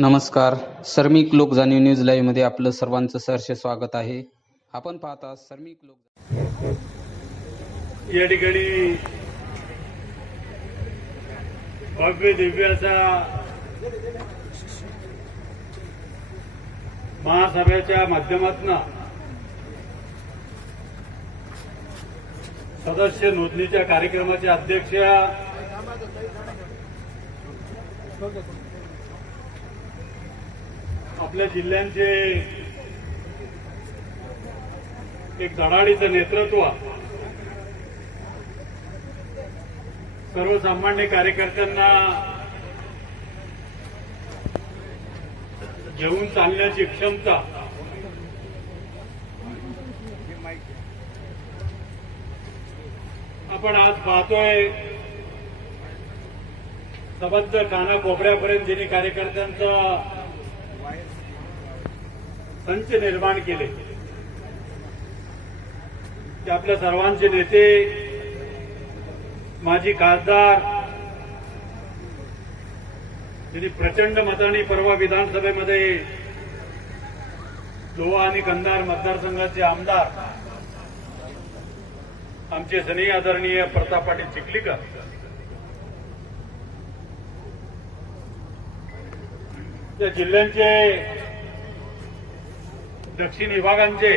नमस्कार. सर्मिक लोक जाणीव न्यूज लाईव्हमध्ये आपलं सर्वांचं सहर्ष स्वागत आहे. आपण पाहता सर्मिक लोक या ठिकाणी भव्य दिव्याचा महासभेच्या माध्यमातून सदस्य नोंदणीच्या कार्यक्रमाचे अध्यक्ष आपल्या जिल्ह्यांचे एक धडाडीचं नेतृत्व सर्वसामान्य कार्यकर्त्यांना घेऊन चालण्याची क्षमता आपण आज पाहतोय. सबंध काना कोपऱ्यापर्यंत ज्यांनी कार्यकर्त्यांचा संच निर्माण केले. ते आपल्या सर्वांचे नेते माजी खासदार त्यांनी प्रचंड मतांनी परवा विधानसभेमध्ये लोहा आणि कंधार मतदारसंघाचे आमदार आमचे सनी आदरणीय प्रताप पाटील चिखलीकर. त्या जिल्ह्यांचे दक्षिण विभागांचे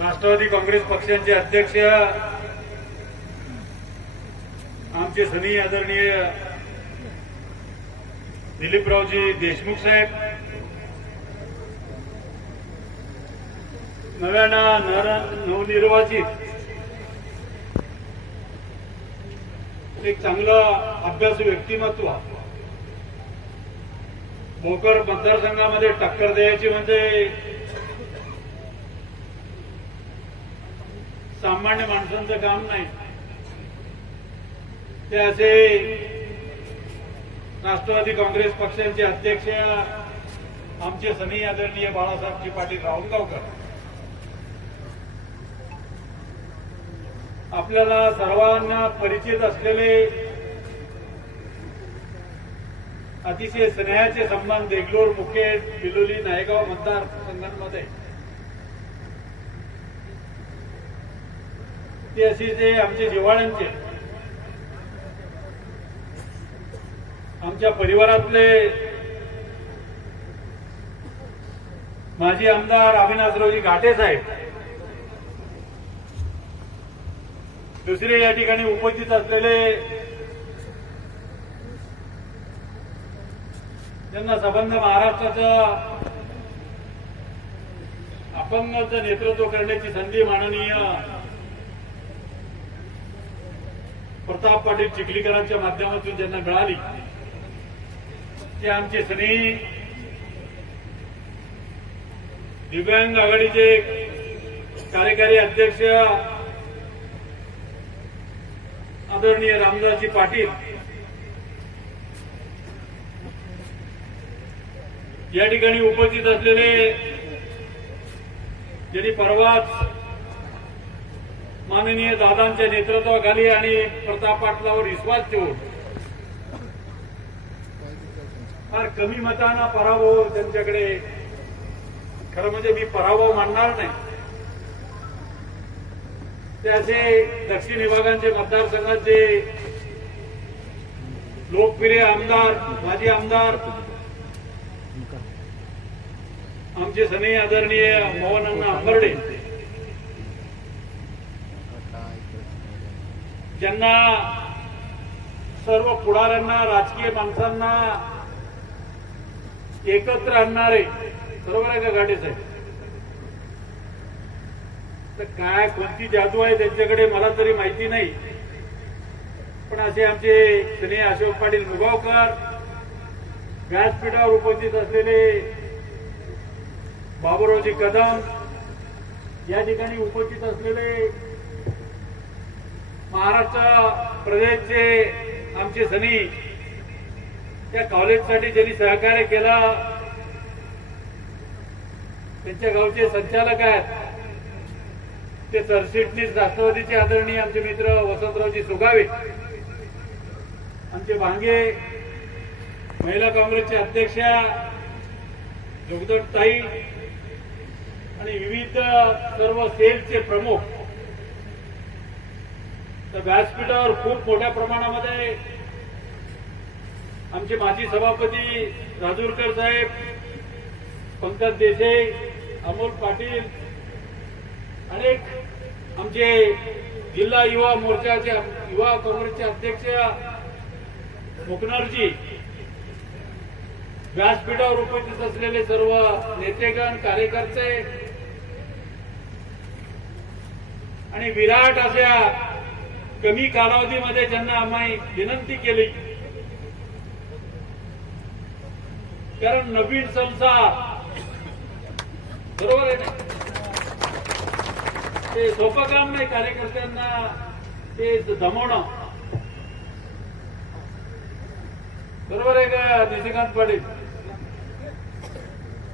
राष्ट्रवादी काँग्रेस पक्षाचे अध्यक्ष आमचे सनी आदरणीय दिलीपरावजी देशमुख साहेब नव्यानं नवनिर्वाचित एक चांगलं अभ्यास व्यक्तिमत्व. भोकर मतदारसंघामध्ये टक्कर द्यायची म्हणजे सामान्य माणसांचं काम नाही. ते असे राष्ट्रवादी काँग्रेस पक्षाचे अध्यक्ष आमचे सनी आदरणीय बाळासाहेबजी पाटील राहुलगावकर आपल्याला सर्वांना परिचित असलेले अतिशय स्नेहाचे संबंध देगलूर मुखेड बिलोली नायगाव मतदारसंघांमध्ये ते असे जे आमचे जिव्हाळ्यांचे. आमच्या परिवारातले माजी आमदार अविनाशरावजी घाटे साहेब. दुसरे या ठिकाणी उपस्थित असलेले त्यांना संबंध महाराष्ट्राचं अपंगाचं नेतृत्व करण्याची संधी माननीय प्रताप पाटील चिखलीकरांच्या माध्यमातून ज्यांना मिळाली. ते आमचे स्नेही दिव्यांग आघाडीचे कार्यकारी अध्यक्ष आदरणीय रामदासजी पाटील या ठिकाणी उपस्थित असलेले ज्यांनी परवाच माननीय दादांच्या नेतृत्वाखाली आणि प्रताप पाटलावर विश्वास ठेवून फार कमी मतांना पराभव त्यांच्याकडे खरं म्हणजे मी पराभव मानणार नाही. ते असे दक्षिण विभागांचे मतदारसंघाचे लोकप्रिय आमदार माजी आमदार आमचे सने आदरणीय मोहनांना आंबर्डे ज्यांना सर्व पुढाऱ्यांना राजकीय माणसांना एकत्र आणणारे बरोबर आहे का घाटे साहेब? तर काय कोणती जादू आहे त्यांच्याकडे मला तरी माहिती नाही. पण असे आमचे सनी अशोक पाटील मुगावकर व्यासपीठावर उपस्थित असलेले बाबुरावजी कदम या ठिकाणी उपस्थित असलेले महाराष्ट्र प्रदेशचे आमचे सनी त्या कॉलेजसाठी ज्यांनी सहकार्य केलं त्यांच्या गावचे संचालक आहेत. ते सरचिटणीस राष्ट्रवादीचे आदरणीय आमचे मित्र वसंतरावजी सुगावे आमचे भांगे महिला काँग्रेसच्या अध्यक्षा जगदट ताई आणि विविध सर्व सेलचे प्रमुख. तर व्यासपीठावर खूप मोठ्या प्रमाणामध्ये आमचे माजी सभापती राजूरकर साहेब पंकज देसाई अमोल पाटील अनेक आमचे जिल्हा युवा मोर्चाचे युवा काँग्रेसचे अध्यक्ष मुकनरजी व्यासपीठावर उपस्थित असलेले सर्व नेतेगण कार्यकर्ते आणि विराट अशा कमी कालावधीमध्ये ज्यांना आम्ही विनंती केली. कारण नवीन संसार बरोबर आहे ना? ते सोपं काम नाही कार्यकर्त्यांना ते दमवणं. बरोबर आहे का निशिकांत पाटील?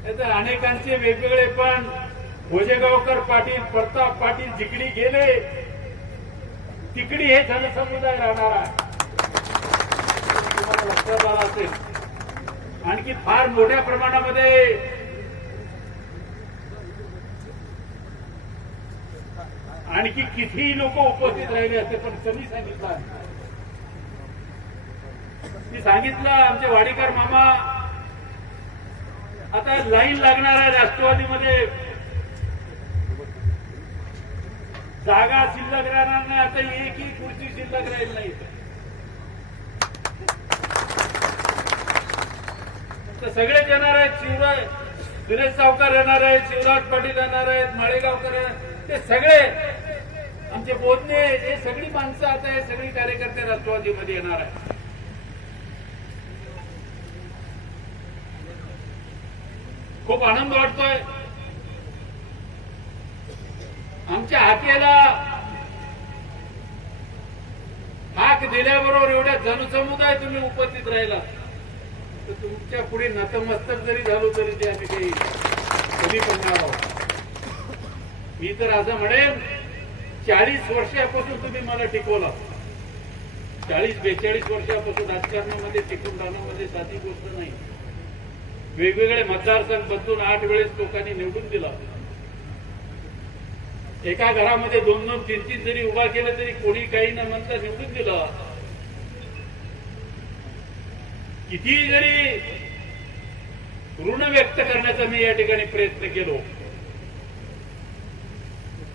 तर अनेकांचे वेगवेगळे पण. भोजेगावकर पाटील प्रताप पाटील जिकडी गेले तिकडी हे जनसमुदाय राहणार आहे. तुम्हाला लक्षात आला असेल. आणखी फार मोठ्या प्रमाणामध्ये आणखी कितीही लोक उपस्थित राहिले असते पण कमी सांगितलं मी सांगितलं आमचे वाडीकर मामा आता लाईन लागणार आहे राष्ट्रवादीमध्ये. जागा शिल्लक राहणार नाही आता एकही खुर्ची शिल्लक राहील नाही. तर सगळेच येणार आहेत शिवराज सुरेश सावकार येणार आहेत शिवराज पाटील येणार आहेत माळेगावकर ते सगळे आमचे बोधने हे सगळी माणसं आता हे सगळी कार्यकर्ते राष्ट्रवादीमध्ये येणार आहेत. खूप आनंद वाटतोय. आमच्या हाकेला हाक दिल्याबरोबर एवढ्या जनसमुदाय तुम्ही उपस्थित राहिला. तर तुमच्यापुढे नतमस्तक जरी झालो तरी ते आम्ही काही कमी करणार आहोत मी तर असं म्हणेन चाळीस वर्षापासून तुम्ही मला टिकवला. चाळीस बेचाळीस वर्षापासून राजकारणामध्ये टिकून राहण्यामध्ये साधी गोष्ट नाही. वेगवेगळे मतदारसंघ बदलून आठ वेळेस लोकांनी निवडून दिला. एका घरामध्ये दोन दोन तीन तीन जरी उभा केलं तरी कोणी काही न म्हणता निवडून दिला. किती जरी ऋण व्यक्त करण्याचा मी या ठिकाणी प्रयत्न केलो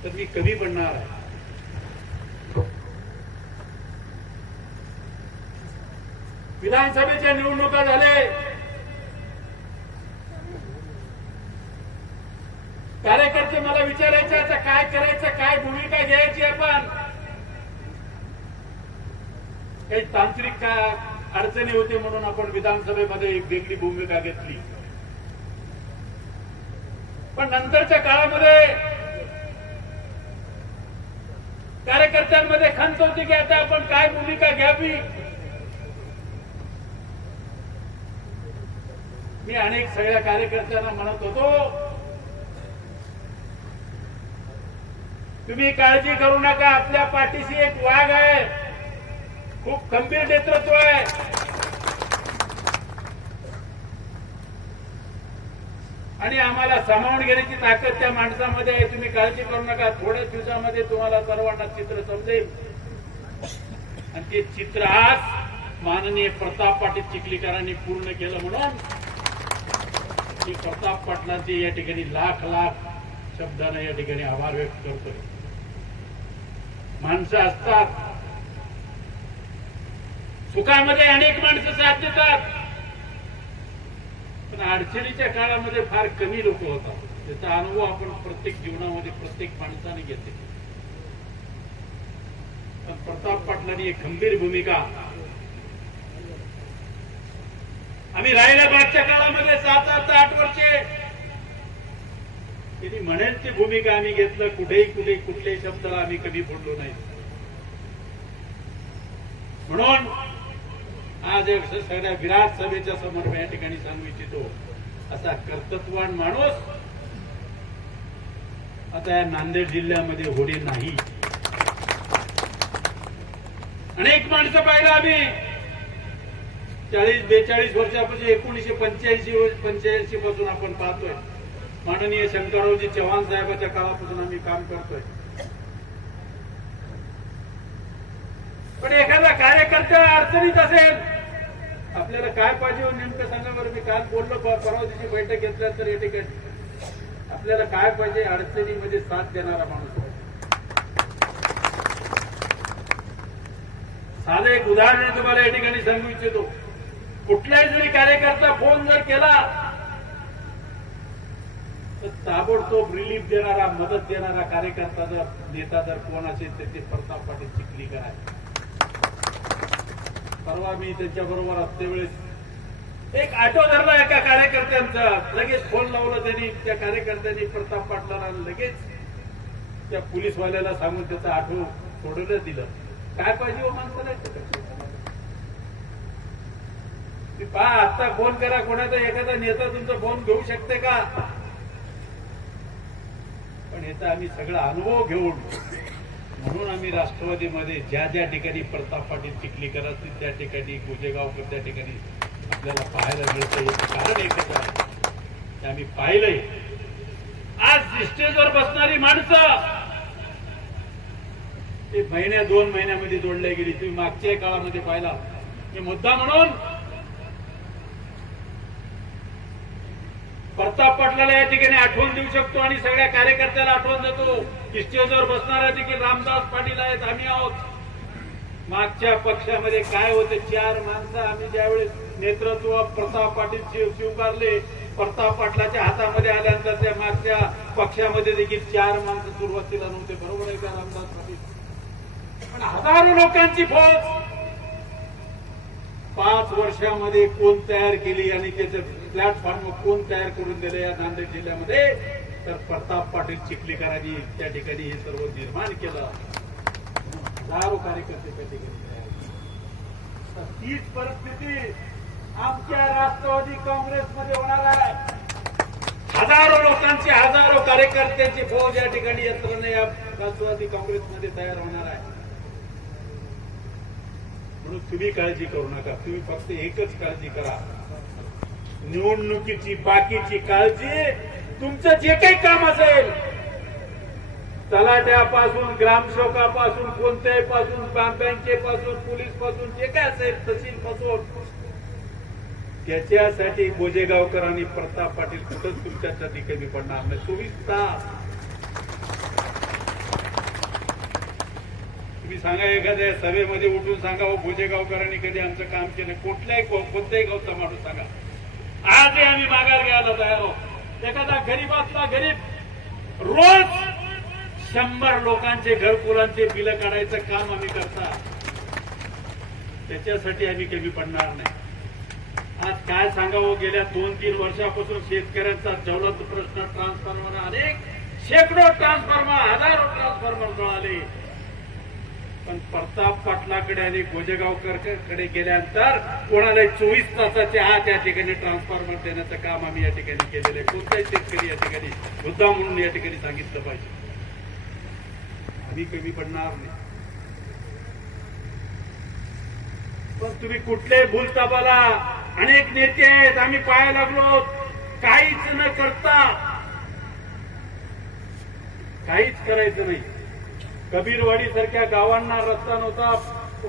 तर मी कमी पडणार आहे. विधानसभेच्या निवडणुका झाले. कार्यकर्ते मला विचारायचे आता काय करायचं काय भूमिका घ्यायची आपण? काही तांत्रिक का अडचणी होते म्हणून आपण विधानसभेमध्ये एक वेगळी भूमिका घेतली. पण नंतरच्या काळामध्ये कार्यकर्त्यांमध्ये खंत होती की आता आपण काय भूमिका घ्यावी? मी अनेक सगळ्या कार्यकर्त्यांना म्हणत होतो तुम्ही काळजी करू नका. आपल्या पाठीशी एक वाघ आहे. खूप गंभीर नेतृत्व आहे. आणि आम्हाला सामावून घेण्याची ताकद त्या माणसामध्ये आहे. तुम्ही काळजी करू नका. थोड्याच दिवसामध्ये तुम्हाला सर्वांना चित्र समजेल. आणि ते चित्र आज माननीय प्रताप पाटील चिखलीकरांनी पूर्ण केलं म्हणून मी प्रताप पाटलांचे या ठिकाणी लाख लाख शब्दाने या ठिकाणी आभार व्यक्त करतोय. माणसं असतात. सुखामध्ये अनेक माणसं साथ देतात पण अडचणीच्या काळामध्ये फार कमी लोक होतात. त्याचा अनुभव आपण प्रत्येक जीवनामध्ये प्रत्येक माणसाने घेते पण प्रताप पाटलांनी एक गंभीर भूमिका आम्ही राहिल्या मागच्या काळामध्ये सात आठ आठ वर्षे त्यांनी म्हणेल ती भूमिका आम्ही घेतलं कुठेही कुठे कुठल्याही शब्दाला आम्ही कधी फोडलो नाही. म्हणून आज एक सगळ्या विराट सभेच्या समोर मी या ठिकाणी सांगू इच्छितो असा कर्तृत्वान माणूस आता या नांदेड जिल्ह्यामध्ये होणे नाही. अनेक माणसं पाहिलं आम्ही. चाळीस बेचाळीस वर्षापासून एकोणीशे पंच्याऐंशी पंच्याऐंशी पासून आपण पाहतोय. माननीय शंकररावजी चव्हाण साहेबाच्या काळापासून आम्ही काम करतोय. पण एखादा कार्यकर्ता अडचणीत असेल आपल्याला काय पाहिजे हो नेमकं सांगा बरं मी काल बोललो परवा दिवशी बैठक घेतल्यानंतर या ठिकाणी. आपल्याला काय पाहिजे अडचणीमध्ये साथ देणारा माणूस साधं एक उदाहरण तुम्हाला या ठिकाणी सांगू इच्छितो. कुठलाही जरी कार्यकर्ता फोन जर केला ताबडतोब रिलीफ देणारा मदत देणारा कार्यकर्ता जर नेता जर कोण असेल तर ते प्रताप पाटील चिखलीकर आहे परवा मी त्यांच्याबरोबर असते वेळेस एक ऑटो धरला एका कार्यकर्त्यांचा. लगेच फोन लावला त्यांनी. त्या कार्यकर्त्यांनी प्रताप पाटलांना लगेच त्या पोलीसवाल्याला सांगून त्याचा ऑटो सोडवण्यात दिलं. काय पाहिजे हो माणसाला पहा आता फोन करा. कोणाचा एखादा नेता तुमचा फोन घेऊ शकते का? याचा आम्ही सगळा अनुभव घेऊन म्हणून आम्ही राष्ट्रवादीमध्ये ज्या ज्या ठिकाणी प्रताप पाटील चिखलीकर असतील त्या ठिकाणी गुजेगावकर त्या ठिकाणी आपल्याला पाहायला मिळतं. याचं कारण एकच आहे. ते आम्ही पाहिलंय. आज स्टेजवर बसणारी माणसं ते महिन्या दोन महिन्यामध्ये जोडल्या गेली. तुम्ही मागच्या काळामध्ये पाहिला. मी मुद्दा म्हणून प्रताप पाटलाला या ठिकाणी आठवण देऊ शकतो आणि सगळ्या कार्यकर्त्याला आठवण देतो स्टेजवर बसणाऱ्या देखील रामदास पाटील आहेत आम्ही आहोत. मागच्या पक्षामध्ये काय होते चार माणसं आम्ही ज्यावेळेस नेतृत्व प्रताप पाटील स्वीकारले प्रताप पाटलाच्या हातामध्ये आल्यानंतर त्या मागच्या पक्षामध्ये देखील चार माणसं सुरुवातीला नव्हते बरोबर आहे का रामदास पाटील? पण हजारो लोकांची फौज. पाच वर्षामध्ये कोण तयार केली आणि त्याचं प्लॅटफॉर्म कोण तयार करून दिले या नांदेड जिल्ह्यामध्ये? तर प्रताप पाटील चिखलीकरांनी त्या ठिकाणी हे सर्व निर्माण केलं. हजारो कार्यकर्ते त्या ठिकाणी तयार तीच परिस्थिती आमच्या राष्ट्रवादी काँग्रेसमध्ये होणार आहे. हजारो लोकांची हजारो कार्यकर्त्यांची फौज या ठिकाणी यंत्रणा या राष्ट्रवादी काँग्रेसमध्ये तयार होणार आहे. म्हणून तुम्ही काळजी करू नका. तुम्ही फक्त एकच काळजी करा. निवडणुकीची बाकीची काळजी तुमचं जे काही काम असेल. तलाट्यापासून ग्रामसेवकापासून कोणत्याही पासून बँकेपासून पोलीसपासून जे काय असेल तहसील पासून त्याच्यासाठी गोजेगावकर आणि प्रताप पाटील कुठंच तुमच्यासाठी कमी पडणार नाही. चोवीस तास. तुम्ही सांगा एखाद्या सभेमध्ये उठून सांगा हो भोजेगावकरांनी कधी आमचं काम केलं? कुठल्याही कोणत्याही गावचा माणूस सांगा. आजही आम्ही माघार घ्यायला तयार आहोत. एखादा गरीबातला गरीब रोज शंभर लोकांचे घरकुलांचे बिलं काढायचं काम आम्ही करता त्याच्यासाठी आम्ही कमी पडणार नाही. आज काय सांगावं गेल्या दोन तीन वर्षापासून शेतकऱ्यांचा ज्वलंत प्रश्न ट्रान्सफॉर्मर अनेक शेकडो ट्रान्सफॉर्मर हजारो ट्रान्सफॉर्मर जळाले. पण प्रताप पाटलाकडे आणि गोजेगावकरकडे गेल्यानंतर कोणाला चोवीस तासाच्या आत या ठिकाणी ट्रान्सफॉर्मर देण्याचं काम आम्ही या ठिकाणी केलेलं आहे. कोणताही शेतकरी या ठिकाणी मुद्दा म्हणून या ठिकाणी सांगितलं पाहिजे. आम्ही कमी पडणार नाही. पण तुम्ही कुठले भूलतापाला अनेक नेते आहेत आम्ही पाया लागलो. काहीच न करता काहीच करायचं नाही. कबीरवाडी सारख्या गावांना रस्ता नव्हता.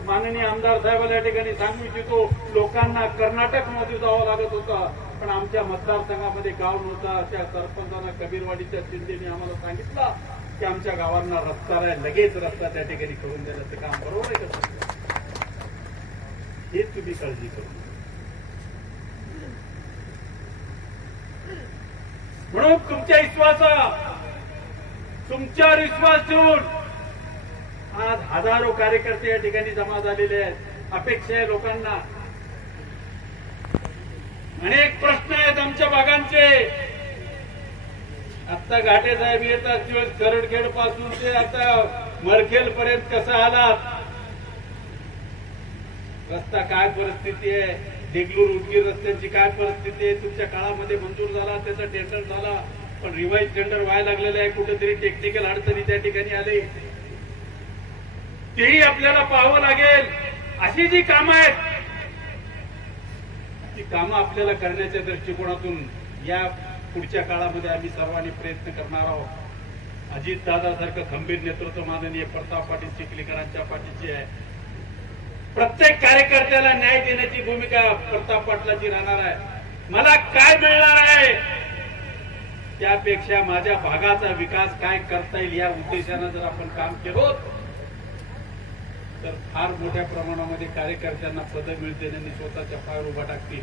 माननीय आमदार साहेबाला या ठिकाणी सांगू इच्छितो लोकांना कर्नाटकमध्ये जावं लागत होता. पण आमच्या मतदारसंघामध्ये गाव नव्हता. त्या सरपंचांना कबीरवाडीच्या शिंदेने आम्हाला सांगितलं की आमच्या गावांना रस्ता नाही लगेच रस्ता त्या ठिकाणी करून देण्याचं काम बरोबर आहे का? हे तुम्ही काळजी करू म्हणून तुमच्या विश्वासा तुमच्यावर विश्वास ठेवून आज हजारो कार्यकर्ते या ठिकाणी जमा झालेले आहेत. अपेक्षा आहे लोकांना. अनेक प्रश्न आहेत आमच्या भागांचे. आता घाटे साहेब येतात करडखेडपासून ते आता मरखेल पर्यंत कसा आलात? रस्ता काय परिस्थिती आहे? देगलूर उदगीर रस्त्यांची काय परिस्थिती आहे? तुमच्या काळामध्ये मंजूर झाला त्याचा टेंडर झाला पण रिवाईज टेंडर व्हायला लागलेला आहे. कुठेतरी टेक्निकल अडचणी त्या ठिकाणी आले. तेही आपल्याला पाहावं लागेल. अशी जी कामं आहेत ती कामं आपल्याला करण्याच्या दृष्टिकोनातून या पुढच्या काळामध्ये आम्ही सर्वांनी प्रयत्न करणार आहोत. अजित दादासारखं खंबीर नेतृत्व माननीय प्रताप पाटील चिखलीकरांच्या पाठीची आहे. प्रत्येक कार्यकर्त्याला न्याय देण्याची भूमिका प्रताप पाटलाची राहणार आहे. मला काय मिळणार आहे? त्यापेक्षा माझ्या भागाचा विकास काय करता येईल या उद्देशानं जर आपण काम केलं तर फार मोठ्या प्रमाणामध्ये कार्यकर्त्यांना पदं मिळतील आणि स्वतःच्या पायावर उभा टाकतील.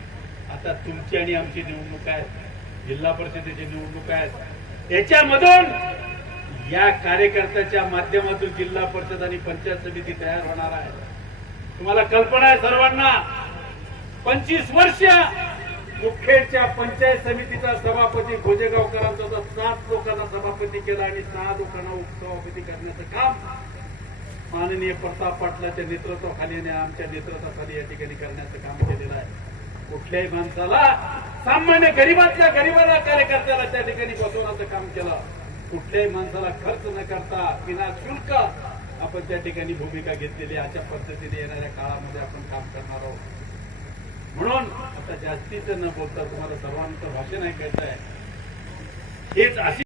आता तुमची आणि आमची निवडणूक आहे जिल्हा परिषदेची निवडणूक आहेत. याच्यामधून या कार्यकर्त्याच्या माध्यमातून जिल्हा परिषद आणि पंचायत समिती तयार होणार आहे. तुम्हाला कल्पना आहे सर्वांना? पंचवीस वर्ष मुखेडच्या पंचायत समितीचा सभापती भोजेगावकरांचा सात लोकांना सभापती केला आणि सहा लोकांना उपसभापती करण्याचं काम माननीय प्रताप पाटलाच्या नेतृत्वाखाली आणि आमच्या नेतृत्वाखाली या ठिकाणी करण्याचं काम केलेलं आहे. कुठल्याही माणसाला सामान्य गरीबातल्या गरीबाला कार्यकर्त्याला त्या ठिकाणी बसवण्याचं काम केलं. कुठल्याही माणसाला खर्च न करता विना शुल्क आपण त्या ठिकाणी भूमिका घेतलेली अशा पद्धतीने येणाऱ्या काळामध्ये आपण काम करणार आहोत. म्हणून आता जास्तीचं न बोलता तुम्हाला सर्वांचं भाषण ऐकायचं आहे. हेच अशी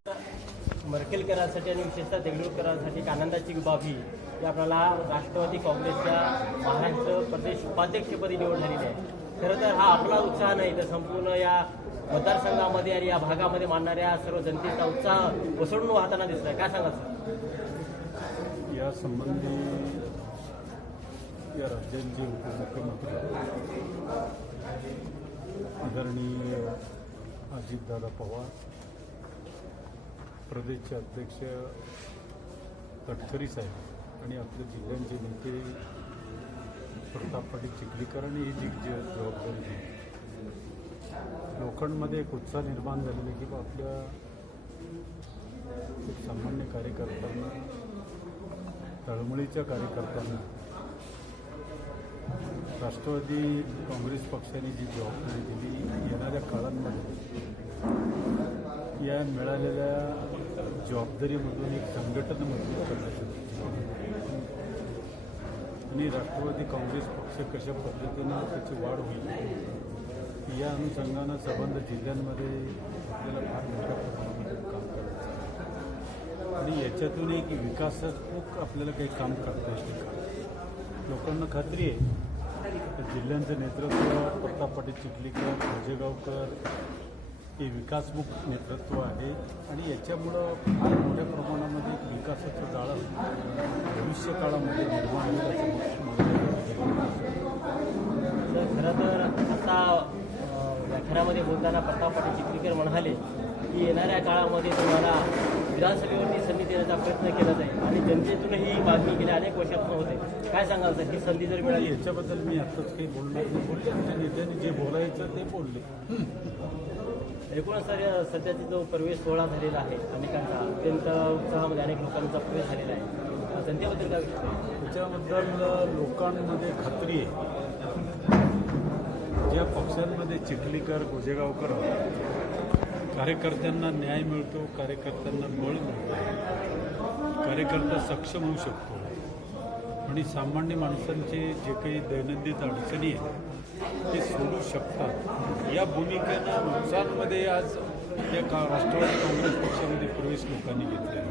मर्केलकरांसाठी आणि विशेषतः देगलूरकरांसाठी एक आनंदाची बाब. ही की आपल्याला राष्ट्रवादी काँग्रेसच्या महाराष्ट्र प्रदेश उपाध्यक्षपदी निवड झालेली आहे. खरं तर हा आपला उत्साह नाही तर संपूर्ण या मतदारसंघामध्ये आणि या भागामध्ये मानणाऱ्या सर्व जनतेचा उत्साह उसळून वाहताना दिसतोय. काय सांगा सर? या संबंधी या राज्यांचे उपमुख्यमंत्री आदरणीय अजितदादा पवार प्रदेशचे अध्यक्ष तटकरी साहेब आणि आपल्या जिल्ह्यांचे नेते प्रताप पाटील चिखलीकर आणि ही जी जबाबदारी दिली लोखंडमध्ये एक उत्साह निर्माण झालेला की बा आपल्या सामान्य कार्यकर्त्यांना तळमळीच्या कार्यकर्त्यांना राष्ट्रवादी काँग्रेस पक्षाने जी जबाबदारी दिली येणाऱ्या काळांमध्ये या मिळालेल्या जबाबदारीमधून एक संघटन मजबूत करण्याची आणि राष्ट्रवादी काँग्रेस पक्ष कशा पद्धतीनं त्याची वाढ होईल या अनुषंगानं संबंध जिल्ह्यांमध्ये आपल्याला फार मोठ्या प्रमाणामध्ये काम करायचं आहे. आणि याच्यातून एक विकासात्मक आपल्याला काही काम करता येईल का? लोकांना खात्री आहे. तर जिल्ह्यांचं नेतृत्व प्रताप पाटील चिखलीकर भोजेगावकर हे विकासमुख नेतृत्व आहे आणि याच्यामुळं फार मोठ्या प्रमाणामध्ये एक विकासाचं जाळं भविष्य काळामध्ये निर्माण होईल खरं तर आता व्याख्यानामध्ये बोलताना प्रताप पाटील चिखलीकर म्हणाले की येणाऱ्या काळामध्ये तुम्हाला विधानसभेवरती संधी देण्याचा प्रयत्न केला जाईल आणि जनतेतूनही ही मागणी गेल्या अनेक वर्षापासून होते. काय सांगाल सर? ही संधी जर मिळाली. याच्याबद्दल मी आत्ताच काही बोलणार नाही. बोलले. आमच्या नेत्यांनी जे बोलायचं ते बोलले. एकूणच सर सध्याचा जो प्रवेश सोहळा झालेला आहे अनेकांचा अत्यंत उत्साहामध्ये अनेक लोकांचा प्रवेश झालेला आहे. जनतेबद्दल काय त्याच्याबद्दल लोकांमध्ये खात्री आहे. ज्या पक्षांमध्ये चिखलीकर गोजेगावकर कार्यकर्त्यांना न्याय मिळतो कार्यकर्त्यांना बळ मिळतो कार्यकर्ता सक्षम होऊ शकतो. आणि सामान्य माणसांचे जे काही दैनंदिन अडचणी आहेत ते सोडू शकतात. या भूमिकेनं नुकसानमध्ये आज या का राष्ट्रवादी काँग्रेस पक्षामध्ये प्रवेश लोकांनी घेतलेला